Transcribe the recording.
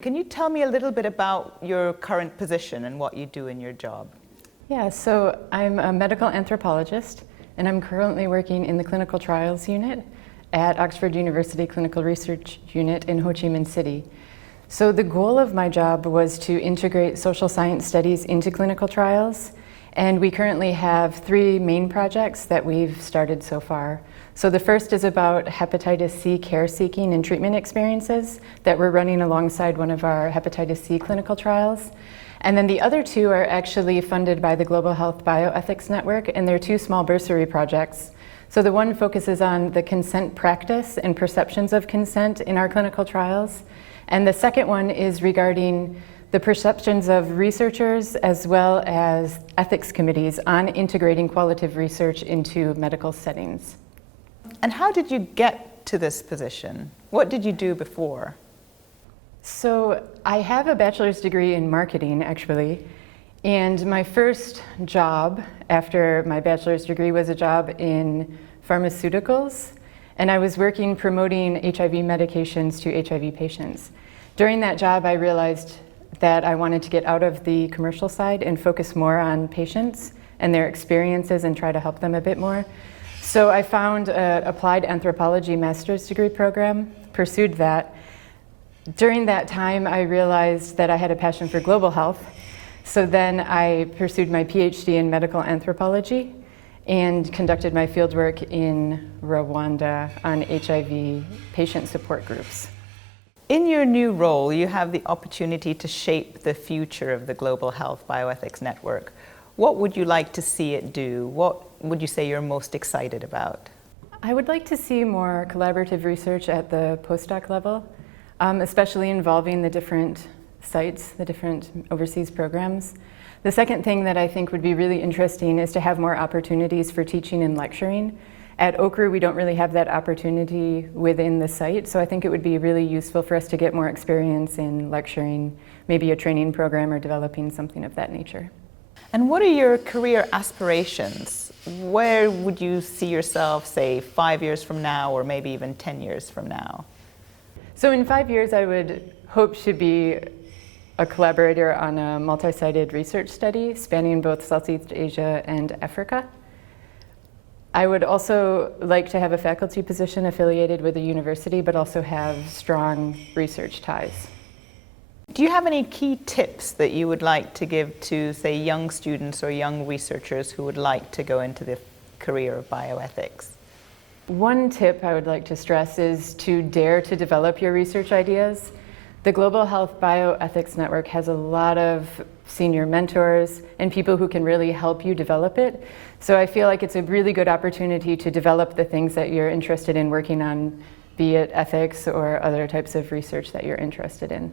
Can you tell me a little bit about your current position and what you do in your job? Yeah, so I'm a medical anthropologist, and I'm currently working in the clinical trials unit at Oxford University Clinical Research Unit in Ho Chi Minh City. So the goal of my job was to integrate social science studies into clinical trials, and we currently have 3 main projects that we've started so far. So the first is about hepatitis C care seeking and treatment experiences that we're running alongside one of our hepatitis C clinical trials. And then the other 2 are actually funded by the Global Health Bioethics Network, and they're 2 small bursary projects. So the one focuses on the consent practice and perceptions of consent in our clinical trials. And the second one is regarding the perceptions of researchers as well as ethics committees on integrating qualitative research into medical settings. And how did you get to this position? What did you do before? So I have a bachelor's degree in marketing, actually, and my first job after my bachelor's degree was a job in pharmaceuticals, and I was working promoting HIV medications to HIV patients. During that job, I realized that I wanted to get out of the commercial side and focus more on patients and their experiences and try to help them a bit more. So I found an applied anthropology master's degree program, pursued that. During that time, I realized that I had a passion for global health. So then I pursued my PhD in medical anthropology and conducted my fieldwork in Rwanda on HIV patient support groups. In your new role, you have the opportunity to shape the future of the Global Health Bioethics Network. What would you like to see it do? What would you say you're most excited about? I would like to see more collaborative research at the postdoc level, especially involving the different sites, the different overseas programs. The second thing that I think would be really interesting is to have more opportunities for teaching and lecturing. At OCRU, we don't really have that opportunity within the site, so I think it would be really useful for us to get more experience in lecturing, maybe a training program or developing something of that nature. And what are your career aspirations? Where would you see yourself, say, 5 years from now or maybe even 10 years from now? So in 5 years, I would hope to be a collaborator on a multi-sited research study spanning both Southeast Asia and Africa. I would also like to have a faculty position affiliated with a university, but also have strong research ties. Do you have any key tips that you would like to give to, say, young students or young researchers who would like to go into the career of bioethics? One tip I would like to stress is to dare to develop your research ideas. The Global Health Bioethics Network has a lot of senior mentors and people who can really help you develop it. So I feel like it's a really good opportunity to develop the things that you're interested in working on, be it ethics or other types of research that you're interested in.